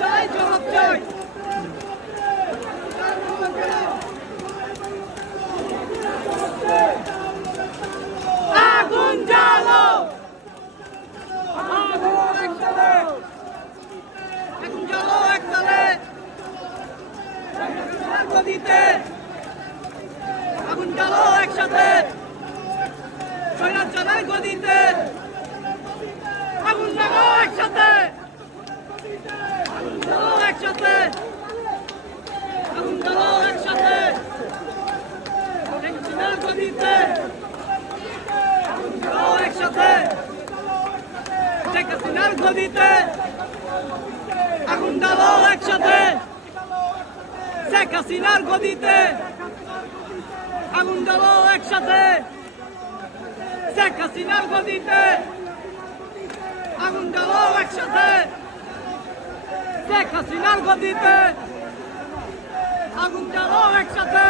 চাই আগুন আগুন একসাথে। জ্বালো গদিতে আগুন জ্বালো একসাথে স্বৈরাচারের গদিতে আগুন লাগাও একসাথে আগুন জ্বালো একসাথে আগুন জ্বালো একসাথে টেনশনের গদিতে। আগুন জ্বালো একসাথে। শেখ হাসিনার গদিতে। আগুন জ্বালো একসাথে। শেখ হাসিনার গদিতে। আগুন জ্বালো একসাথে। শেখ হাসিনার গদিতে। আগুন জ্বালো একসাথে।